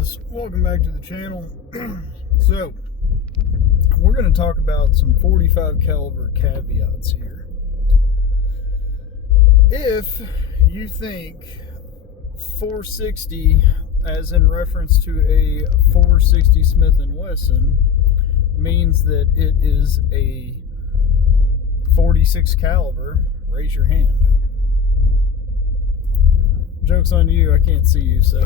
guys, welcome back to the channel. So we're going to talk about some 45 caliber caveats here. If you think 460 as in reference to a 460 Smith & Wesson means that it is a 46 caliber, raise your hand. Joke's on you, I can't see you, so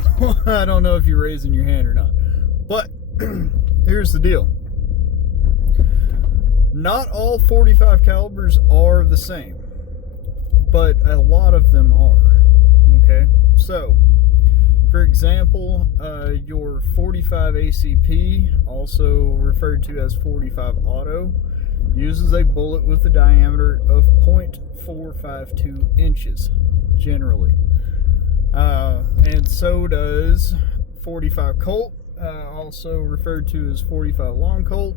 I don't know if you're raising your hand or not. But here's the deal. Not all 45 calibers are the same, but a lot of them are. Okay, so for example, your 45 ACP, also referred to as 45 auto, uses a bullet with a diameter of 0.452 inches generally. And so does 45 Colt, also referred to as 45 Long Colt,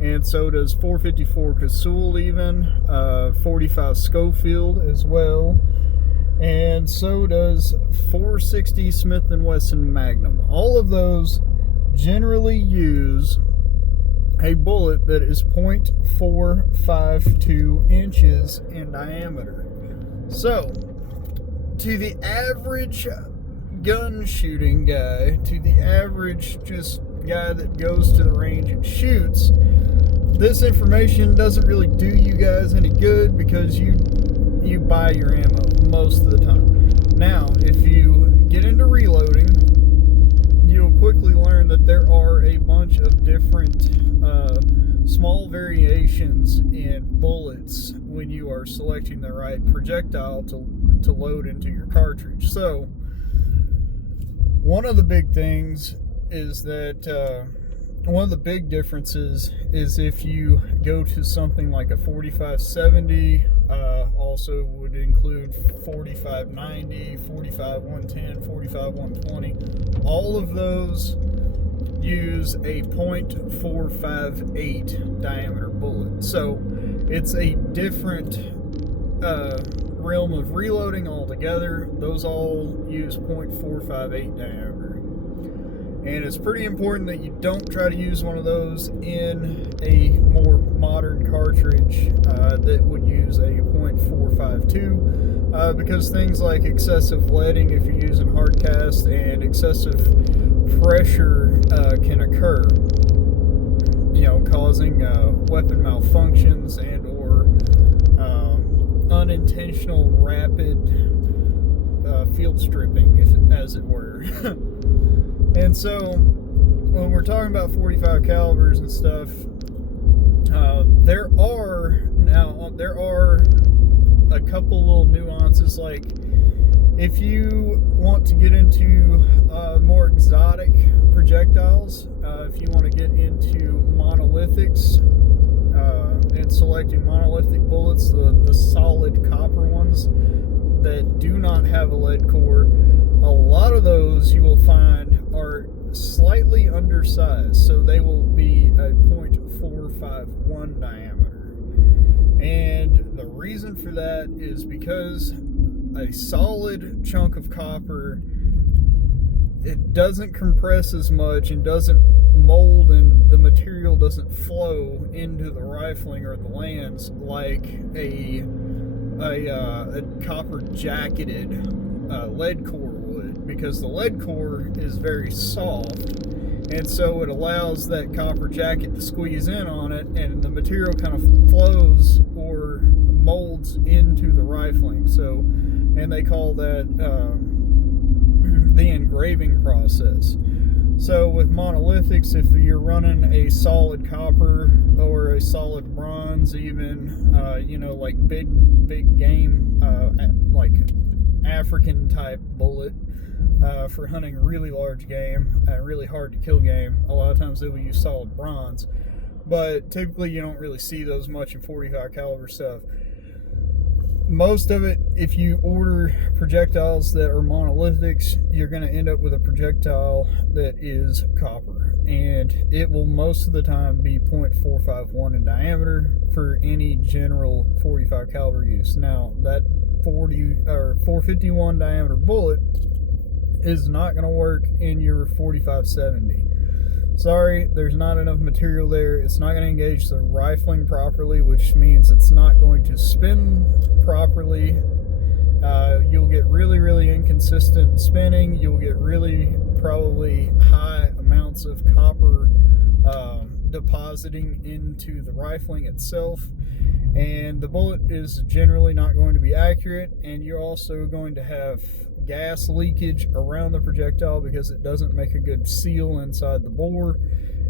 and so does 454 Casull, even 45 Schofield as well, and so does 460 Smith & Wesson Magnum. All of those generally use a bullet that is 0.452 inches in diameter. So to the average gun shooting guy, to the average just guy that goes to the range and shoots, this information doesn't really do you guys any good because you buy your ammo most of the time. Now, if you get into reloading, you'll quickly learn that there are a bunch of different small variations in bullets when you are selecting the right projectile to load into your cartridge. So one of the big things is that one of the big differences is if you go to something like a 4570, also would include 4590, 45 110, 45 120. All of those use a 0.458 diameter bullet. So it's a different realm of reloading altogether. Those all use 0.458 diameter. And it's pretty important that you don't try to use one of those in a more modern cartridge that would use a 0.452 because things like excessive leading, if you're using hard cast, and excessive pressure can occur, causing weapon malfunctions and or unintentional rapid field stripping, as it were. And so when we're talking about 45 calibers and stuff, there are a couple little nuances. Like if you want to get into more exotic projectiles, if you want to get into monolithics and selecting monolithic bullets, the solid copper ones that do not have a lead core, a lot of those you will find are slightly undersized, so they will be a 0.451 diameter. And the reason for that is because a solid chunk of copper, it doesn't compress as much and doesn't mold, and the material doesn't flow into the rifling or the lands like a copper jacketed lead core would, because the lead core is very soft, and so it allows that copper jacket to squeeze in on it, and the material kind of flows or molds into the rifling. So, and they call that the engraving process. So with monolithics, if you're running a solid copper or a solid bronze, even like big game, like African type bullet, for hunting really large game, really hard to kill game, a lot of times they will use solid bronze, but typically you don't really see those much in 45 caliber stuff. Most of it, if you order projectiles that are monolithics, you're going to end up with a projectile that is copper, and it will most of the time be 0.451 in diameter for any general 45 caliber use. Now that 40 or 451 diameter bullet is not going to work in your 4570. Sorry, there's not enough material there. It's not going to engage the rifling properly, which means it's not going to spin properly. You'll get really inconsistent spinning. You'll get really probably high amounts of copper depositing into the rifling itself, and the bullet is generally not going to be accurate, and you're also going to have gas leakage around the projectile because it doesn't make a good seal inside the bore,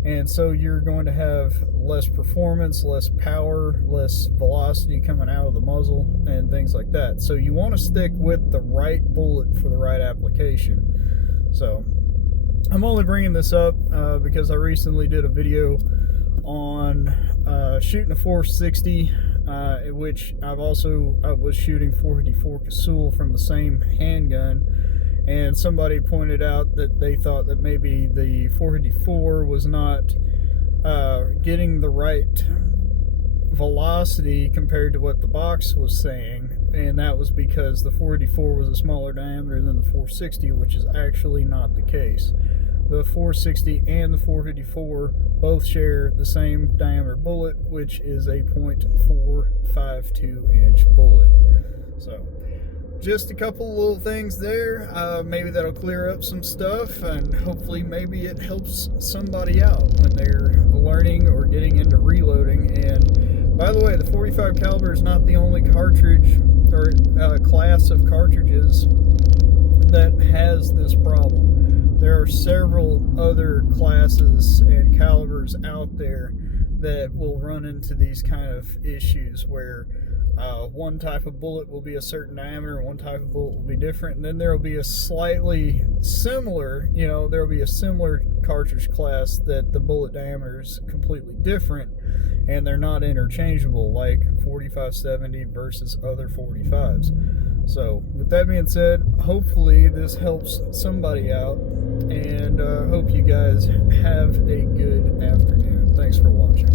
and so you're going to have less performance, less power, less velocity coming out of the muzzle and things like that. So you want to stick with the right bullet for the right application. So I'm only bringing this up because I recently did a video on shooting a 460, in which I was shooting 454 Casull from the same handgun, and somebody pointed out that they thought that maybe the 454 was not getting the right velocity compared to what the box was saying, and that was because the 484 was a smaller diameter than the 460, which is actually not the case. The 460 and the 454 both share the same diameter bullet, which is a .452 inch bullet. So just a couple little things there. Maybe that'll clear up some stuff, and hopefully maybe it helps somebody out when they're learning or getting into reloading. And by the way, the 45 caliber is not the only cartridge or class of cartridges that has this problem. There are several other classes and calibers out there that will run into these kind of issues where one type of bullet will be a certain diameter and one type of bullet will be different, and then there will be a slightly similar, there will be a similar cartridge class that the bullet diameter is completely different and they're not interchangeable, like 4570 versus other 45s. So with that being said, hopefully this helps somebody out, and hope you guys have a good afternoon. Thanks for watching.